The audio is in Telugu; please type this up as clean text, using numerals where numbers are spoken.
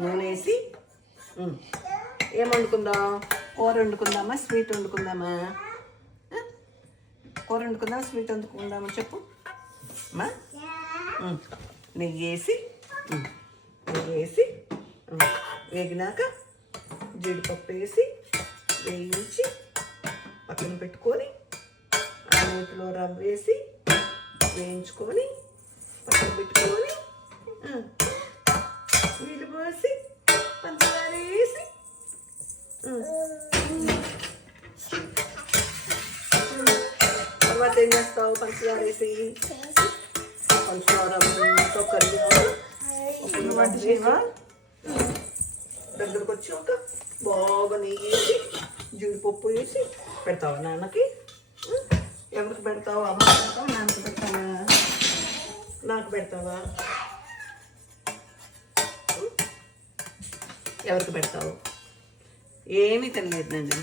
నూనె వేసి ఏం వండుకుందాం? కూర వండుకుందామా, స్వీట్ వండుకుందామా? కూర వండుకుందామా, స్వీట్ వండుకుందామా చెప్పు అమ్మా. నెయ్యి వేసి వేగినాక జీడిపప్పు వేసి వేయించి పక్కన పెట్టుకొని ఆ నేతిలో రవ్వ వేసి వేయించుకొని పక్కన పెట్టుకొని నీళ్ళు పోసి పంచదార వేసి తర్వాత ఏం చేస్తావు? పంచదార వేసి పంచదారతో కలిగి దగ్గరకు వచ్చి ఒక బాగా నెయ్యి వేసి జీడిపప్పు వేసి పెడతావా నాన్నకి? ఎవరికి పెడతావు? అమ్మ పెడతావా, నాన్నకి పెడతావా? నాకు పెడతావా? ఎవరికి పెడతావు? ఏమీ తెలియదు నేను.